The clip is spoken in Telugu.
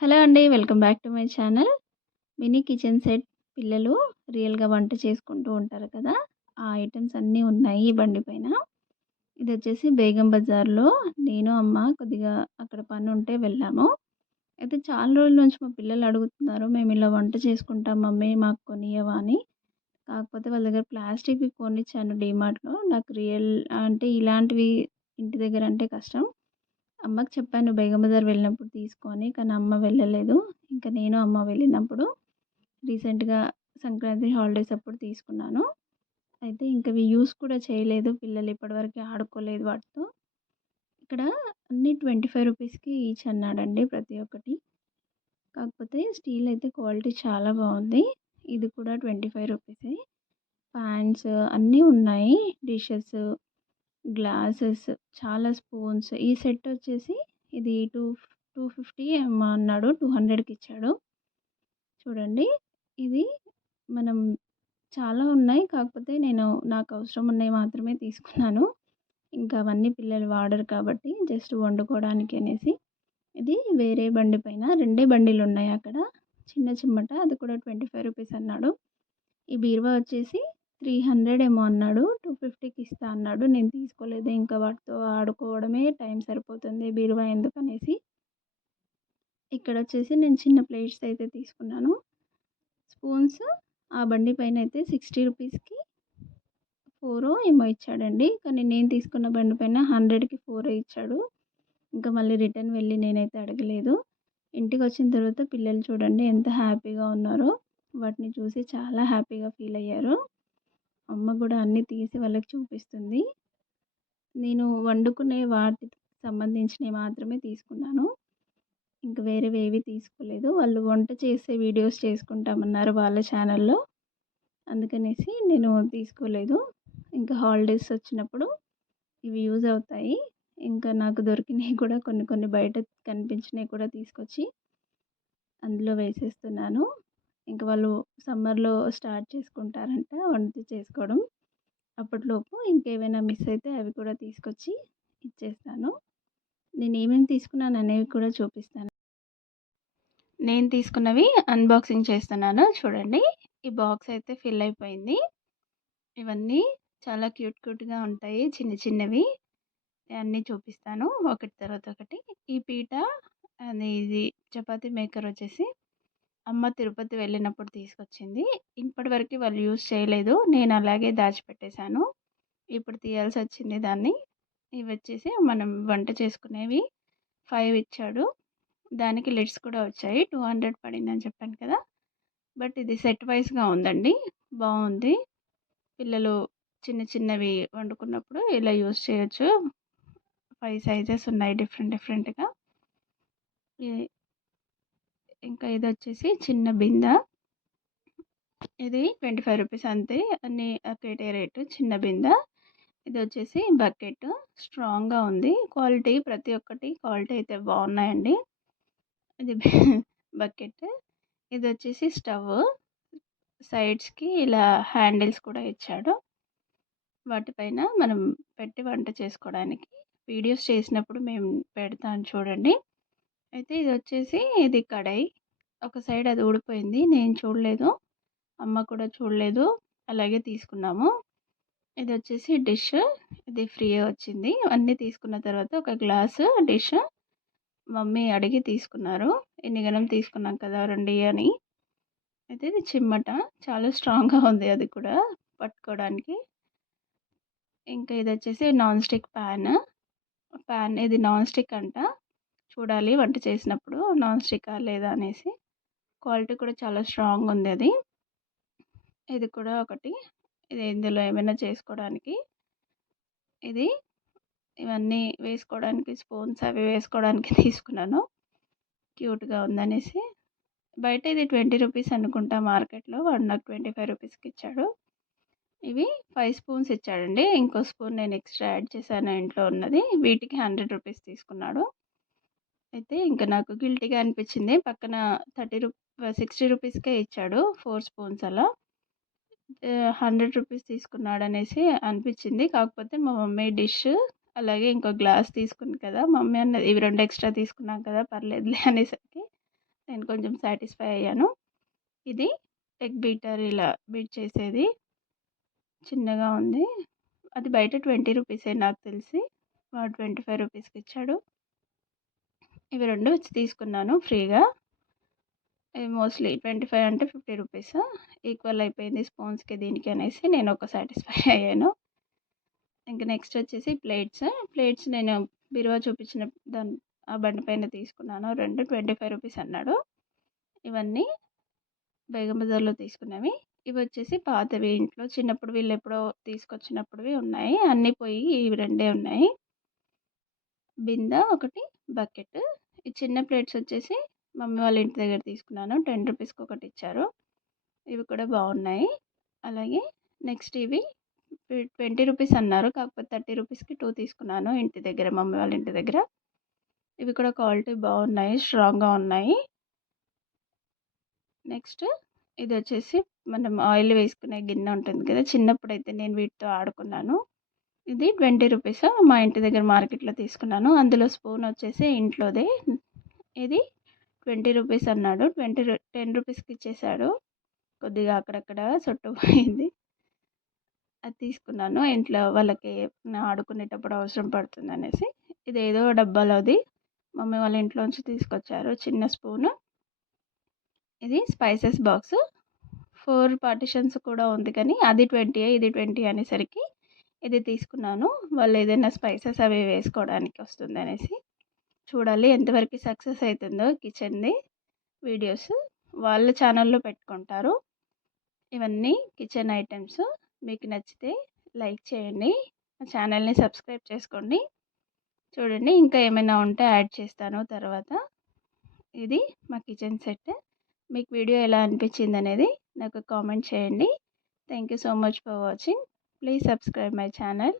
హలో అండి. Welcome back to my channel. Mini kitchen set. పిల్లలు రియల్‌గా వంట చేసుకుంటూ ఉంటారు కదా! ఆ ఐటెమ్స్ అన్నీ ఉన్నాయి ఈ బండి పైన. ఇదొచ్చేసి బేగం బజార్‌లో నేను, అమ్మ కొద్దిగా అక్కడ పనుంటే వెళ్ళాము. అయితే చాలా రోజుల నుంచి మా పిల్లలు అడుగుతున్నారు, "మేమిలా వంట చేసుకుంటాం మమ్మీ మాకు కొనియవా" అని. కాకపోతే వాళ్ళ దగ్గర ప్లాస్టిక్‌వి కొనిచ్చాను డీమార్ట్‌లో. నాకు రియల్ అంటే ఇలాంటివి ఇంటి దగ్గర అంటే కష్టం. అమ్మకి చెప్పాను బేగం బజార్ వెళ్ళినప్పుడు తీసుకో అని. కానీ అమ్మ వెళ్ళలేదు. ఇంకా నేను, అమ్మ వెళ్ళినప్పుడు రీసెంట్‌గా సంక్రాంతి హాలిడేస్ అప్పుడు తీసుకున్నాను. అయితే ఇంక ఇవి యూజ్ కూడా చేయలేదు. పిల్లలు ఇప్పటివరకు ఆడుకోలేదు వాటితో. ఇక్కడ అన్నీ రూ. 25కి ఈచ్ అన్నాడండి ప్రతి ఒక్కటి. కాకపోతే స్టీల్ అయితే క్వాలిటీ చాలా బాగుంది. ఇది కూడా రూ. 25. పాన్స్ అన్నీ ఉన్నాయి. డిషెస్, గ్లాసెస్, చాలా స్పూన్స్. ఈ సెట్ వచ్చేసి ఇది 250 ఏమో అన్నాడు. 200కి ఇచ్చాడు. చూడండి, ఇది మనం చాలా ఉన్నాయి. కాకపోతే నేను నాకు అవసరం ఉన్నవి మాత్రమే తీసుకున్నాను. ఇంకా అవన్నీ పిల్లలు వాడరు కాబట్టి జస్ట్ వండుకోవడానికి అనేసి. ఇది వేరే బండి పైన రెండే బండిలు ఉన్నాయి అక్కడ. చిన్న చిమ్మట అది కూడా రూ. 25 అన్నాడు. ఈ బీరువా వచ్చేసి 300 ఏమో అన్నాడు. 250కి ఇస్తా అన్నాడు. నేను తీసుకోలేదు. ఇంకా వాటితో ఆడుకోవడమే టైం సరిపోతుంది. బీరువా ఎందుకనేసి. ఇక్కడొచ్చేసి నేను చిన్న ప్లేట్స్ అయితే తీసుకున్నాను. స్పూన్స్ ఆ బండి పైన అయితే 60 రూపీస్‌కి 4 ఏమో ఇచ్చాడండి. కానీ నేను తీసుకున్న బండి పైన 100కి 4 ఇచ్చాడు. ఇంకా మళ్ళీ రిటర్న్ వెళ్ళి నేనైతే అడగలేదు. ఇంటికొచ్చిన తర్వాత పిల్లలు చూడండి ఎంత హ్యాపీగా ఉన్నారో. వాటిని చూసి చాలా హ్యాపీగా ఫీల్ అయ్యారు. అమ్మ గూడా అన్నీ తీసి వాళ్ళకి చూపిస్తుంది. నేను వండుకునే వాటికి సంబంధించినవి మాత్రమే తీసుకున్నాను. ఇంక వేరేవేవి తీసుకోలేదు. వాళ్ళు వంట చేసే వీడియోస్ చేసుకుంటామన్నారు వాళ్ళ ఛానల్‌లో. అందుకనేసి నేను తీసుకోలేదు. ఇంకా హాలిడేస్ వచ్చినప్పుడు ఇవి యూజ్ అవుతాయి. ఇంకా నాకు దొరికినవి కూడా కొన్ని కొన్ని బయట కనిపించినవి కూడా తీసుకొచ్చి అందులో వేసేస్తున్నాను. ఇంక వాళ్ళు సమ్మర్‌లో స్టార్ట్ చేసుకుంటారంట వంట చేసుకోవడం. అప్పటిలోపు ఇంకేమైనా మిస్ అయితే అవి కూడా తీసుకొచ్చి ఇచ్చేస్తాను. నేనేమేమి తీసుకున్నాననేవి కూడా చూపిస్తాను. నేను తీసుకున్నవి అన్బాక్సింగ్ చేస్తున్నాను చూడండి. ఈ బాక్స్ అయితే ఫిల్ అయిపోయింది. ఇవన్నీ చాలా క్యూట్ క్యూట్‌గా ఉంటాయి. చిన్న చిన్నవి అన్నీ చూపిస్తాను ఒకటి తర్వాత ఒకటి. ఈ పీట ఇది చపాతీ మేకర్ వచ్చేసి అమ్మ తిరుపతి వెళ్ళినప్పుడు తీసుకొచ్చింది. ఇప్పటివరకు వాళ్ళు యూజ్ చేయలేదు. నేను అలాగే దాచిపెట్టేశాను. ఇప్పుడు తీయాల్సొచ్చింది దాన్ని. ఇవొచ్చేసి మనం వంట చేసుకునేవి 5 ఇచ్చాడు. దానికి లిడ్స్ కూడా వచ్చాయి. 200 పడిందని చెప్పాను కదా! బట్ ఇది సెట్ వైస్‌గా ఉందండి. బావుంది. పిల్లలు చిన్న చిన్నవి వండుకున్నప్పుడు ఇలా యూజ్ చేయొచ్చు. 5 సైజెస్ ఉన్నాయి డిఫరెంట్ డిఫరెంట్‌గా. ఇ ఇంకా ఇదొచ్చేసి చిన్న బిందె. ఇది రూ. 25 అంతే. అన్నీ ఒకటే రేటు. చిన్న బిందె. ఇదొచ్చేసి బకెట్. స్ట్రాంగ్‌గా ఉంది. క్వాలిటీ ప్రతి ఒక్కటి క్వాలిటీ అయితే బావున్నాయండి. ఇది బకెట్. ఇదొచ్చేసి స్టవ్. సైడ్స్‌కి ఇలా హ్యాండిల్స్ కూడా ఇచ్చాడు. వాటిపైన మనం పెట్టి వంట చేసుకోవడానికి. వీడియోస్ చేసినప్పుడు మేము పెడతాను చూడండి. అయితే ఇదొచ్చేసి ఇది కడాయి. ఒక సైడ్ అది ఊడిపోయింది. నేను చూడలేదు. అమ్మ కూడా చూడలేదు. అలాగే తీసుకున్నాము. ఇదొచ్చేసి డిష్. ఇది ఫ్రీయే వచ్చింది. అన్నీ తీసుకున్న తర్వాత ఒక గ్లాసు, డిష్ మమ్మీ అడిగి తీసుకున్నారు. ఇన్ని గనం తీసుకున్నాం కదా! రండి అని. అయితే ఇది చిమ్మట. చాలా స్ట్రాంగ్‌గా ఉంది అది కూడా పట్టుకోవడానికి. ఇంకా ఇదొచ్చేసి నాన్ స్టిక్ ప్యాన్. ఇది నాన్ స్టిక్ అంట. చూడాలి వంట చేసినప్పుడు నాన్ స్టికా లేదా అనేసి. క్వాలిటీ కూడా చాలా స్ట్రాంగ్ ఉంది అది. ఇది కూడా ఒకటి. ఇది ఇందులో ఏమైనా చేసుకోవడానికి. ఇది ఇవన్నీ వేసుకోవడానికి స్పూన్స్ అవి వేసుకోవడానికి తీసుకున్నాను. క్యూట్‌గా ఉందనేసి. బయట ఇది 20 రూపీస్ అనుకుంటా మార్కెట్‌లో. వాడు నాకు 25 రూపీస్‌కి ఇచ్చాడు. ఇవి 5 స్పూన్స్ ఇచ్చాడండి. ఇంకో స్పూన్ నేను ఎక్స్‌ట్రా యాడ్ చేశాను ఇంట్లో ఉన్నది. వీటికి 100 రూపీస్ తీసుకున్నాడు. అయితే ఇంక నాకు గిల్టీగా అనిపించింది. పక్కన 60 రూపీస్‌కే ఇచ్చాడు 4 స్పూన్స్ అలా. 100 రూపీస్ తీసుకున్నాడనేసి అనిపించింది. కాకపోతే మా మమ్మీ డిష్, అలాగే ఇంకో గ్లాస్ తీసుకుంది కదా! మమ్మీ అన్నది ఇవి 2 ఎక్స్‌ట్రా తీసుకున్నాం కదా! పర్లేదులే అనేసరికి నేను కొంచెం సాటిస్ఫై అయ్యాను. ఇది ఎగ్ బీటర్ ఇలా బీట్ చేసేది చిన్నగా ఉంది. అది బయట 20 రూపీసే నాకు తెలిసి. వాడు 25 రూపీస్‌కి ఇచ్చాడు. ఇవి 2 తీసుకున్నాను ఫ్రీగా. ఇవి మోస్ట్‌లీ 25 అంటే 50 రూపీస్ ఈక్వల్ అయిపోయింది స్పూన్స్‌కి దీనికి అనేసి నేను ఒక సాటిస్ఫై అయ్యాను. ఇంకా నెక్స్ట్ వచ్చేసి ప్లేట్స్ నేను బీరువా చూపించిన ఆ బండి పైన తీసుకున్నాను. 2 25 రూపీస్ అన్నాడు. ఇవన్నీ బేగం బజార్‌లో తీసుకున్నవి. ఇవి వచ్చేసి పాతవి ఇంట్లో చిన్నప్పుడు వీళ్ళెప్పుడో తీసుకొచ్చినప్పుడువి ఉన్నాయి. అన్నీ పోయి ఇవి 2 ఉన్నాయి. బిందె ఒకటి, బకెట్. ఈ చిన్న ప్లేట్స్ వచ్చేసి మమ్మీ వాళ్ళ ఇంటి దగ్గర తీసుకున్నాను. 10 రూపీస్‌కి ఒకటి ఇచ్చారు. ఇవి కూడా బాగున్నాయి. అలాగే నెక్స్ట్ ఇవి 20 రూపీస్ అన్నారు. కాకపోతే 30 రూపీస్‌కి 2 తీసుకున్నాను ఇంటి దగ్గర మమ్మీ వాళ్ళ ఇంటి దగ్గర. ఇవి కూడా క్వాలిటీ బాగున్నాయి, స్ట్రాంగ్‌గా ఉన్నాయి. నెక్స్ట్ ఇది వచ్చేసి మనం ఆయిల్ వేసుకునే గిన్నె ఉంటుంది కదా, చిన్నప్పుడైతే నేను వీటితో ఆడుకున్నాను. ఇది 20 రూపీస్ మా ఇంటి దగ్గర మార్కెట్లో తీసుకున్నాను. అందులో స్పూన్ వచ్చేసి ఇంట్లోదే. ఇది 20 రూపీస్ అన్నాడు. 10 రూపీస్‌కి ఇచ్చేసాడు. కొద్దిగా అక్కడక్కడ సొట్టుపోయింది. అది తీసుకున్నాను. ఇంట్లో వాళ్ళకి ఆడుకునేటప్పుడు అవసరం పడుతుందనేసి. ఇదేదో డబ్బాలోది మమ్మీ వాళ్ళ ఇంట్లోంచి తీసుకొచ్చారు చిన్న స్పూను. ఇది స్పైసెస్ బాక్స్. 4 పార్టిషన్స్ కూడా ఉంది కానీ అది 20 ఇది 20 అనేసరికి ఇది తీసుకున్నాను. వాళ్ళు ఏదైనా స్పైసెస్ అవి వేసుకోవడానికి వస్తుందనేసి. చూడాలి ఎంతవరకు సక్సెస్ అవుతుందో కిచెన్‌ది వీడియోస్. వాళ్ళ ఛానల్లో పెట్టుకుంటారు. ఇవన్నీ కిచెన్ ఐటెమ్స్. మీకు నచ్చితే లైక్ చేయండి. మా ఛానల్ని సబ్స్క్రైబ్ చేసుకోండి. చూడండి ఇంకా ఏమైనా ఉంటే యాడ్ చేస్తాను తర్వాత. ఇది మా కిచెన్ సెట్. మీకు వీడియో ఎలా అనిపించింది అనేది నాకు కామెంట్ చేయండి. Thank you so much for watching. Please subscribe my channel.